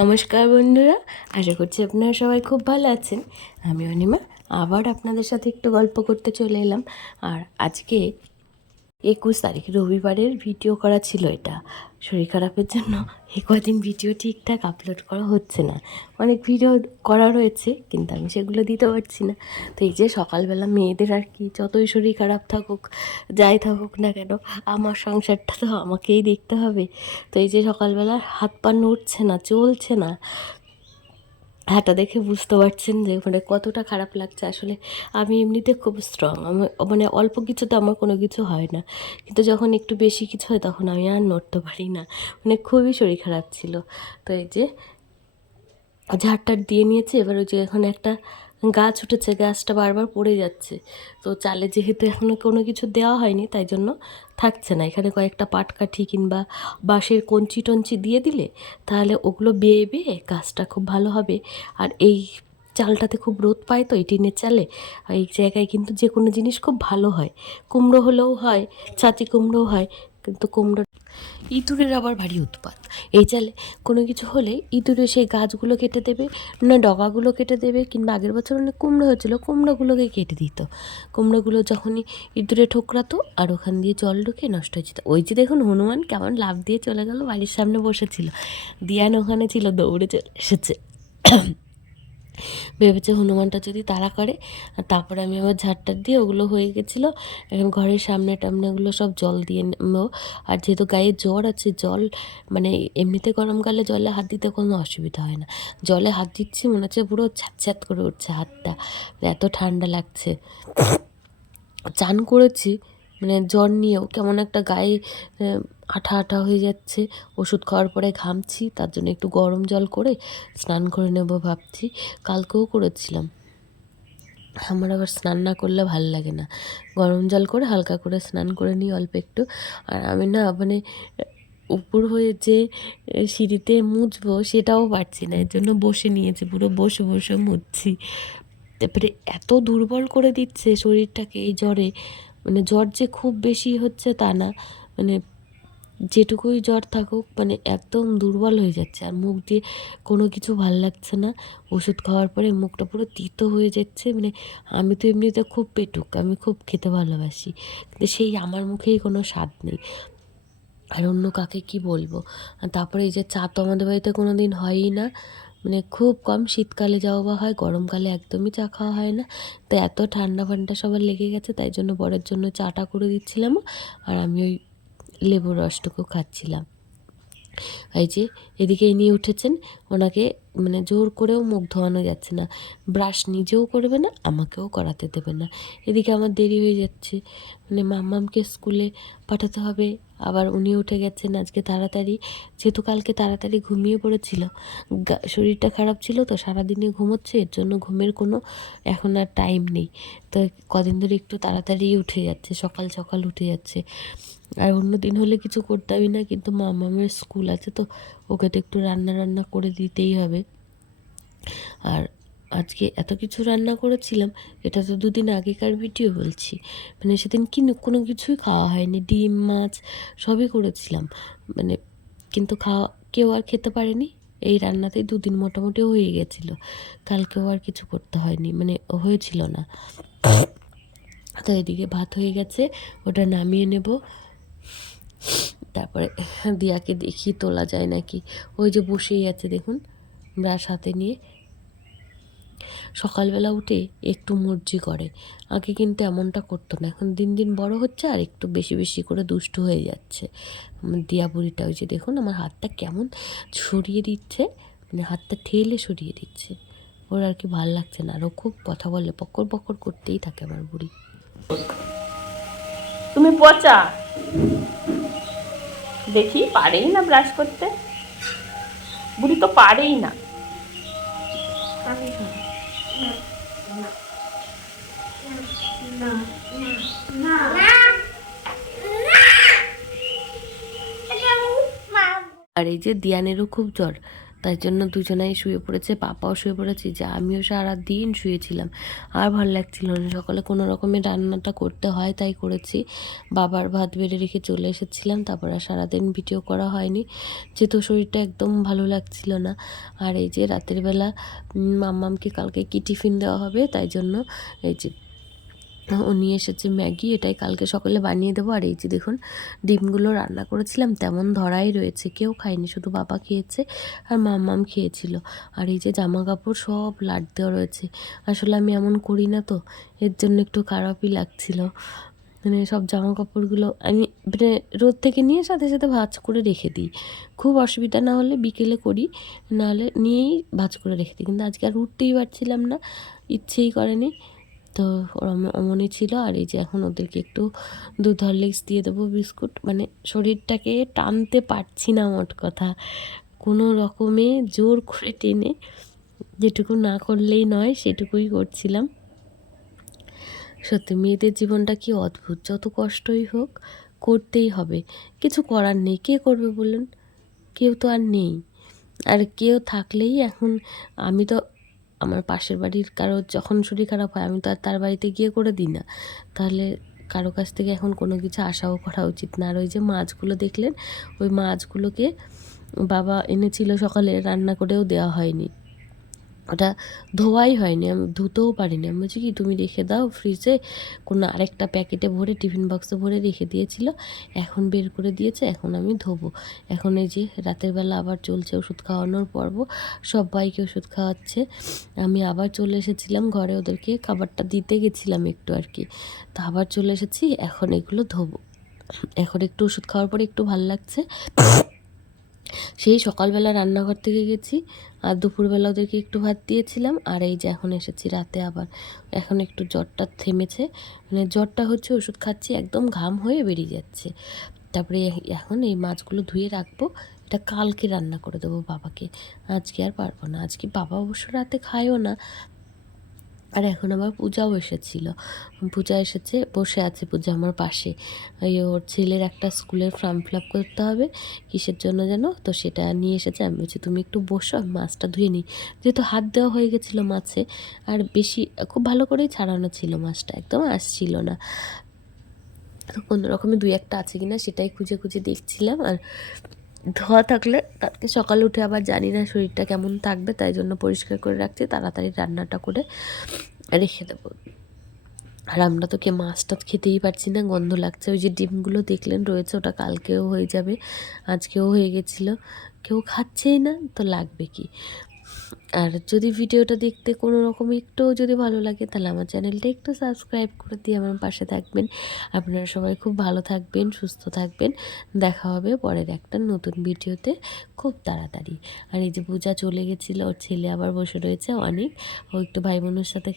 নমস্কার বন্ধুরা, আশা করছি আপনারা সবাই খুব ভালো আছেন। আমি অনিমা আবার আপনাদের সাথে একটু গল্প করতে চলে এলাম। আর আজকে 21 তারিখ রবিবারের ভিডিও করা ছিল। এটা শরীর খারাপের জন্য কদিন ভিডিও ঠিকঠাক আপলোড করা হচ্ছে না। অনেক ভিডিও করা রয়েছে কিন্তু আমি সেগুলো দিতে পারছি না। তো এই যে সকালবেলা মেয়েদের আর কি যতই শরীর খারাপ থাকুক, যাই থাকুক না কেন, আমার সংসারটা তো আমাকেই দেখতে হবে। তো এই যে সকালবেলা হাত পা নড়ছে না, চলছে না, হাঁটা দেখে বুঝতে পারছেন যে মানে কতটা খারাপ লাগছে। আসলে আমি এমনিতে খুব স্ট্রং, আমার মানে অল্প কিছুতে আমার কোনো কিছু হয় না, কিন্তু যখন একটু বেশি কিছু হয় তখন আমি আর নড়তে পারি না, মানে খুবই শরীর খারাপ ছিল। তো এই যে ঝাড়টার দিয়ে নিয়েছি। এবার ওই যে এখন একটা গাছ উঠেছে, গাছটা বারবার পড়ে যাচ্ছে। তো চালে যেহেতু এখনও কোনো কিছু দেওয়া হয়নি তাই জন্য থাকছে না। এখানে কয়েকটা পাটকাঠি কিংবা বাঁশের কঞ্চি টঞ্চি দিয়ে দিলে তাহলে ওগুলো বেয়ে বেয়ে গাছটা খুব ভালো হবে। আর এই চালটাতে খুব রোদ পায় তো, এই টিনের চালে এই জায়গায় কিন্তু যে কোনো জিনিস খুব ভালো হয়। কুমড়ো হলেও হয়, ছাতি কুমড়োও হয়, কিন্তু কুমড়ো ইঁদুরের আবার ভারী উৎপাত। এই চালে কোনো কিছু হলে ইঁদুরে সেই গাছগুলো কেটে দেবে, না ডগাগুলো কেটে দেবে, কিংবা আগের বছর অনেক কুমড়ো হয়েছিল, কুমড়োগুলোকে কেটে দিত। কুমড়োগুলো যখনই ইঁদুরে ঠোকরাতো আর ওখান দিয়ে জল ঢুকে নষ্ট হয়ে যেত। ওই যে দেখুন হনুমান কেমন লাফ দিয়ে চলে গেল, বাড়ির সামনে বসেছিল, দিয়ান ওখানে ছিল, দৌড়ে চলে এসেছে। ভেবেছে হনুমানটা যদি তাড়া করে। আর তারপরে আমি আবার ঝাড়টার দিয়ে ওগুলো হয়ে গেছিলো। এখন ঘরের সামনে টামনেগুলো সব জল দিয়ে নেবো। আর যেহেতু গায়ে জ্বর আছে, জল মানে এমনিতে গরমকালে জলে হাত দিতে কোনো অসুবিধা হয় না, জলে হাত দিচ্ছি মনে হচ্ছে পুরো ছ্যাঁত করে উঠছে হাতটা, এত ঠান্ডা লাগছে। চান করেছি মানে জ্বর নিয়েও কেমন একটা গায়ে আঠা আঠা হয়ে যাচ্ছে। ওষুধ খাওয়ার পরে ঘামছি, তার জন্য একটু গরম জল করে স্নান করে নেব ভাবছি। কালকেও করেছিলাম। আমার আবার স্নান না করলে ভাল লাগে না, গরম জল করে হালকা করে স্নান করে নিই অল্প একটু। আর আমি না মানে উপর হয়ে যে সিঁড়িতে মুছবো সেটাও পারছি না, এর জন্য বসে নিয়েছি, পুরো বসে বসে মুছছি। তারপরে এত দুর্বল করে দিচ্ছে শরীরটাকে এই জ্বরে। মানে জ্বর যে খুব বেশি হচ্ছে তা না, মানে যেটুকুই জ্বর থাকুক মানে একদম দুর্বল হয়ে যাচ্ছে। আর মুখ দিয়ে কোনো কিছু ভাল লাগছে না, ওষুধ খাওয়ার পরে মুখটা পুরো তিতো হয়ে যাচ্ছে। মানে আমি তো এমনিতে খুব পেটুক, আমি খুব খেতে ভালোবাসি, কিন্তু সেই আমার মুখেই কোনো স্বাদ নেই, আর অন্য কাকে কি বলবো। আর তারপরে এই যে চা তো আমাদের বাড়িতে কোনো দিন হয়ই না, মানে খুব কম, শীতকালে যাওয়া বা হয়, গরমকালে একদমই চা খাওয়া হয় না। তো এত ঠান্ডা ফান্ডা সবার লেগে গেছে, তাই জন্য বরের জন্য চাটা করে দিচ্ছিলাম, আর আমি ওই লেবুর রসটুকু খাচ্ছিলাম। এই যে এদিকে ইনি উঠেছেন, ওনাকে মানে জোর করেও মুখ ধোয়ানো যাচ্ছে না, ব্রাশ নিজেও করবে না, আমাকেও করাতে দেবে না। এদিকে আমার দেরি হয়ে যাচ্ছে, মানে মাম্মামকে স্কুলে পাঠাতে হবে। আবার উনি উঠে গেছেন আজকে তাড়াতাড়ি, যেহেতু কালকে তাড়াতাড়ি ঘুমিয়ে পড়েছিল, শরীরটা খারাপ ছিল তো সারাদিনে ঘুমোচ্ছে, এর জন্য ঘুমের কোনো এখন আর টাইম নেই। তো কদিন ধরে একটু তাড়াতাড়ি উঠে যাচ্ছে, সকাল সকাল উঠে যাচ্ছে। আর অন্য দিন হলে কিছু করতামই না, কিন্তু মামামের স্কুল আছে তো ওকে তো একটু রান্না রান্না করে দিতেই হবে। আর আজকে এত কিছু রান্না করেছিলাম, এটা তো 2 দিন আগেকার ভিডিও বলছি, মানে সেদিন কোনো কিছুই খাওয়া হয়নি, ডিম মাছ সবই করেছিলাম, মানে কিন্তু কেউ আর খেতে পারেনি। এই রান্নাতেই 2 দিন মোটামুটি হয়ে গেছিলো, কালকেও আর কিছু করতে হয়নি, মানে হয়েছিল না। তো এদিকে ভাত হয়ে গেছে, ওটা নামিয়ে নেব। তারপরে দিয়াকে দেখি তোলা যায় নাকি, ওই যে বসেই আছে দেখুন ব্রাশ হাতে নিয়ে। সকালবেলা উঠে একটু মর্জি করে, আগে কিন্তু এমনটা করতো না, এখন দিন দিন বড় হচ্ছে আর একটু বেশি বেশি করে দুষ্টু হয়ে যাচ্ছে। দিয়া বুড়িটা ওই যে দেখুন আমার হাতটা কেমন সরিয়ে দিচ্ছে, মানে হাতটা ঠেলে সরিয়ে দিচ্ছে, ওর আর কি ভাল লাগছে না। আরও খুব কথা বলে, পকর পকর করতেই থাকে আমার বুড়ি। তুমি পচা, দেখি পারেই না ব্রাশ করতে, বুড়ি তো পারেই না। আর এই যে দিয়ানেরও খুব জ্বর, তাই জন্য দুজনেই শুয়ে পড়েছে, পাপাও শুয়ে পড়েছে, যে আমিও সারা দিন শুয়েছিলাম, আর ভালো লাগছিল না। সকালে কোনো রকমে রান্নাটা করতে হয় তাই করেছি, বাবার ভাত বেড়ে রেখে চলে এসেছিলাম, তারপর আর সারাদিন ভিডিও করা হয়নি, যেহেতু শরীরটা একদম ভালো লাগছিল না। আর এই যে রাতের বেলা মাম্মামকে কালকে কি টিফিন দেওয়া হবে, তাই জন্য এই যে ও নিয়ে এসেছে ম্যাগি, এটাই কালকে সকালে বানিয়ে দেবো। আর এই যে দেখুন ডিমগুলো রান্না করেছিলাম তেমন ধরাই রয়েছে, কেউ খায়নি, শুধু বাবা খেয়েছে আর মাম্মাম খেয়েছিল। আর এই যে জামা কাপড় সব লাট দেওয়া রয়েছে, আসলে আমি এমন করি না তো, এর জন্য একটু খারাপই লাগছিল। মানে সব জামা কাপড়গুলো আমি মানে রোদ থেকে নিয়ে সাথে সাথে ভাঁজ করে রেখে দিই, খুব অসুবিধা না হলে বিকেলে করি, নাহলে নিয়েই ভাঁজ করে রেখে দিই। কিন্তু আজকে আর উঠতেই পারছিলাম না, ইচ্ছেই করেনি, তো অমনই ছিল। আর এই যে এখন ওদেরকে একটু দুধ হরলিক্স দিয়ে দেবো, বিস্কুট, মানে শরীরটাকে টানতে পারছি না, মোট কথা কোনো রকমে জোর করে টেনে যেটুকু না করলেই নয় সেটুকুই করছিলাম। সত্যি মেয়েদের জীবনটা কি অদ্ভুত, যত কষ্টই হোক করতেই হবে, কিছু করার নেই, কে করবে বলুন, কেউ তো আর নেই। আর কেউ থাকলেই এখন, আমি তো আমার পাশের বাড়ির কারো যখন শরীর খারাপ হয় আমি তো আর তার বাড়িতে গিয়ে করে দিই না, তাহলে কারো কাছ থেকে এখন কোনো কিছু আশাও করা উচিত না। আর ওই যে মাছগুলো দেখলেন, ওই মাছগুলোকে বাবা এনেছিল সকালে, রান্না করেও দেওয়া হয়নি, ওটা ধোয়াই হয়নি, আমি ধুতেও পারিনি। আমি বলছি কি তুমি রেখে দাও ফ্রিজে, কোনো আরেকটা প্যাকেটে ভরে টিফিন বক্সে ভরে রেখে দিয়েছিল, এখন বের করে দিয়েছে, এখন আমি ধোবো। এখন এই যে রাতের বেলা আবার চলছে ওষুধ খাওয়ানোর পর্ব, সবাইকে ওষুধ খাওয়াচ্ছে। আমি আবার চলে এসেছিলাম ঘরে, ওদেরকে খাবারটা দিতে গেছিলাম একটু আর কি, তো আবার চলে এসেছি, এখন এগুলো ধোবো। এখন একটু ওষুধ খাওয়ার পরে একটু ভালো লাগছে। সেই সকালবেলা রান্নাঘর থেকে গেছি, আর দুপুরবেলা ওদেরকে একটু ভাত দিয়েছিলাম, আর এই যে এখন এসেছি রাতে আবার, এখন একটু জ্বরটা থেমেছে, মানে জ্বরটা হচ্ছে, ওষুধ খাচ্ছি, একদম ঘাম হয়ে বেরিয়ে যাচ্ছে। তারপরে এখন এই মাছগুলো ধুয়ে রাখবো, এটা কালকে রান্না করে দেবো বাবাকে, আজকে আর পারবো না। আজকে বাবা অবশ্য রাতে খায়ও না। আর এখন আবার পূজাও এসেছিল, পূজা এসেছে, বসে আছে পূজা আমার পাশে, ওই ওর ছেলের একটা স্কুলের ফর্ম ফিল আপ করতে হবে কিসের জন্য যেন, তো সেটা নিয়ে এসেছে। আমি বলছি তুমি একটু বসো, আমি মাছটা ধুয়ে নিই, যেহেতু হাত দেওয়া হয়ে গেছিলো মাছে, আর বেশি খুব ভালো করেই ছাড়ানো ছিল, মাছটা একদম আসছিল না, তো কোনো রকমে দুই একটা আছে কিনা সেটাই খুঁজে খুঁজে দেখছিলাম। আর ধোয়া থাকলে কালকে সকালে উঠে আবার জানি না শরীরটা কেমন থাকবে, তাই জন্য পরিষ্কার করে রাখছি, তাড়াতাড়ি রান্নাটা করে রেখে দেবো। আর আমরা তো মাছটা খেতেই পারছি না, গন্ধ লাগছে। ওই যে ডিমগুলো দেখলেন রয়েছে, ওটা কালকেও হয়ে যাবে, আজকেও হয়ে গেছিলো, কেউ খাচ্ছেই না, তো লাগবে কি। আর যদি ভিডিওটা দেখতে কোনো রকম একটু যদি ভালো লাগে, তাহলে আমার চ্যানেলটা একটু সাবস্ক্রাইব করে দিয়ে আমার পাশে থাকবেন। আপনারা সবাই খুব ভালো থাকবেন, সুস্থ থাকবেন, দেখা হবে পরের একটা নতুন ভিডিওতে খুব তাড়াতাড়ি। আর এই যে পূজা চলে গেছিলো, ওর ছেলে আবার বসে রয়েছে অনেক, ও একটু ভাই বোনের সাথে